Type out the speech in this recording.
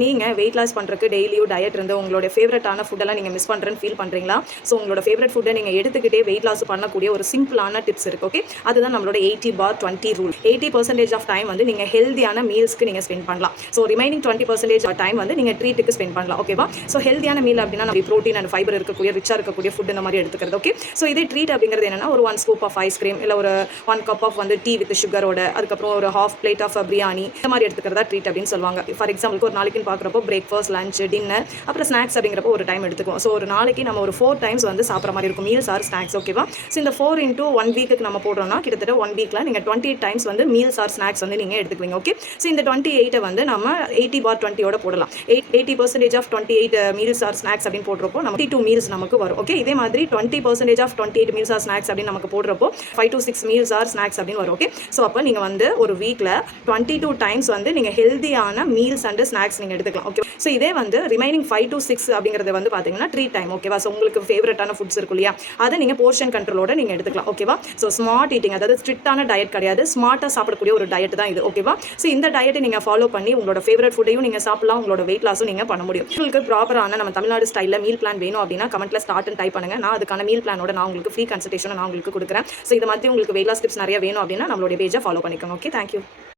நீங்கள் weight loss பண்ணுறதுக்கு டெய்லியும் டயட் இருந்து உங்களோட ஃபேவரட்டான ஃபுட்டெல்லாம் நீங்கள் மிஸ் பண்ணுறேன்னு ஃபீல் பண்ணுறீங்களா? ஸோ உங்களோட ஃபேவரட் ஃபுட்டை நீங்கள் எடுத்துக்கிட்டே வெயிட் லாஸ் பண்ணக்கூடிய ஒரு சிம்பிளான டிப்ஸ் இருக்குது. ஓகே, அதுதான் நம்மளோட 80/20 ரூல். 80% ஆஃப் டைம் வந்து நீங்கள் ஹெல்தியான மீல்ஸ்க்கு நீங்கள் ஸ்பெண்ட் பண்ணலாம். ஸோ ரிமைனிங் 20% டைம் வந்து நீங்கள் ட்ரீட்டுக்கு ஸ்பெண்ட் பண்ணலாம். ஓகேவா? ஸோ ஹெல்தியான மீல் அப்படின்னா நம்ம ப்ரோட்டீன் அண்ட் ஃபைபர் இருக்கக்கூடிய ரிச்சாக இருக்கக்கூடிய ஃபுட் இந்த மாதிரி எடுத்துக்கிறது. ஓகே, ஸோ இதே ட்ரீட் அப்படிங்கிறது என்னன்னா ஒரு 1 ஸ்கூப் ஆஃப் ஐஸ்கிரீம், இல்லை ஒரு 1 கப் ஆஃப் வந்து டீ வித் சுகரோட, அதுக்கப்புறம் ஒரு ஹாஃப் பிளேட் ஆஃப் பிரியாணி, இந்த மாதிரி எடுத்துக்கிறதா ட்ரீட் அப்படின்னு சொல்லுவாங்க. ஃபார் எக்ஸாம்பிளுக்கு ஒரு நாளைக்குன்னு பார்க்குறப்போ பிரேக்ஃபாஸ்ட், லஞ்ச், டின்னர், அப்புறம் ஸ்நாக்ஸ் அப்படிங்கிறப்போ ஒரு டைம் எடுத்துக்குவோம். ஸோ ஒரு நாளைக்கு நம்ம ஒரு 4 டைம்ஸ் வந்து சாப்பிட்ற மாதிரி இருக்கும் மீல்ஸ் ஆர் ஸ்நாக்ஸ். ஓகேவா? ஸோ இந்த 4 into 1 வீக்குக்கு நம்ம போடுறோம்னா கிட்டத்தட்ட 1 வீக்கில் நீங்கள் 28 டைம்ஸ் வந்து மீல்ஸ் ஆர் ஸ்நாக்ஸ் வந்து நீங்கள் எடுத்துக்குவீங்க. ஓகே, ஸோ இந்த 28 வந்து நம்ம 80/20 போடலாம். 80% ஆஃப் 28 மீல்ஸ் ஆர் ஸ்நாக்ஸ் அப்படின்னு போடுறப்போ நம்ம 22 மீல்ஸ் நமக்கு வரும். ஓகே, இதே மாதிரி 20% ஆஃப் 28 மீல்ஸ் ஆர் ஸ்நாக்ஸ் அப்படின்னு நமக்கு போடுறப்போ 5 to 6 மீல்ஸ் ஆர் ஸ்நாக்ஸ் அப்படின்னு வரும். ஓகே, ஸோ அப்போ நீங்கள் வந்து ஒரு வீக்கில் 22 டைம்ஸ் வந்து நீங்கள் ஹெல்தியான மீல்ஸ் அண்ட் ஸ்நாக்ஸ் நீங்கள் எடுத்துக்கலாம். ஓகே, ஸோ இதே வந்து ரிமைனிங் 5 to 6 அப்படிங்கிறது வந்து பார்த்தீங்கன்னா ட்ரீட் டைம். ஓகேவா? ஸோ உங்களுக்கு ஃபேவரட்டான ஃபுட்ஸ் இருக்கும் இல்லையா, அதை நீங்கள் போர்ஷன் கண்ட்ரோலோட நீங்கள் எடுத்துக்கலாம். ஓகேவா? ஸோ ஸ்மார்ட் ஈட்டிங், அதாவது ஸ்ட்ரிக்டான டயட் கிடையாது, ஸ்மார்ட்டாக சாப்பிடக்கூடிய ஒரு டயட் தான் இது. ஓகேவா? ஸோ இந்த டயட்டை நீங்கள் ஃபாலோ பண்ணி உங்களோட ஃபேவரட் ஃபுட்டையும் நீங்கள் சாப்பிடலாம், உங்களோட வெயிட் லாஸும் நீங்கள் பண்ண முடியும். உங்களுக்கு ப்ராப்பரான நம்ம தமிழ்நாடு ஸ்டைலில் மீல் பிளான் வேணும் அப்படின்னா கமெண்ட்டில் ஸ்டார்ட் டைப் பண்ணுங்க. நான் அதுக்கான மீல் பிளானோட நான் உங்களுக்கு ஃப்ரீ கன்சல்டேஷன் நான் உங்களுக்கு கொடுக்குறேன். ஸோ இது மாதிரி உங்களுக்கு வெயிட் லாஸ் டிப்ஸ் நிறைய வேணும் அப்படின்னா நம்மளுடைய பேஜை ஃபாலோ பண்ணிக்கோங்க. Okay, thank you.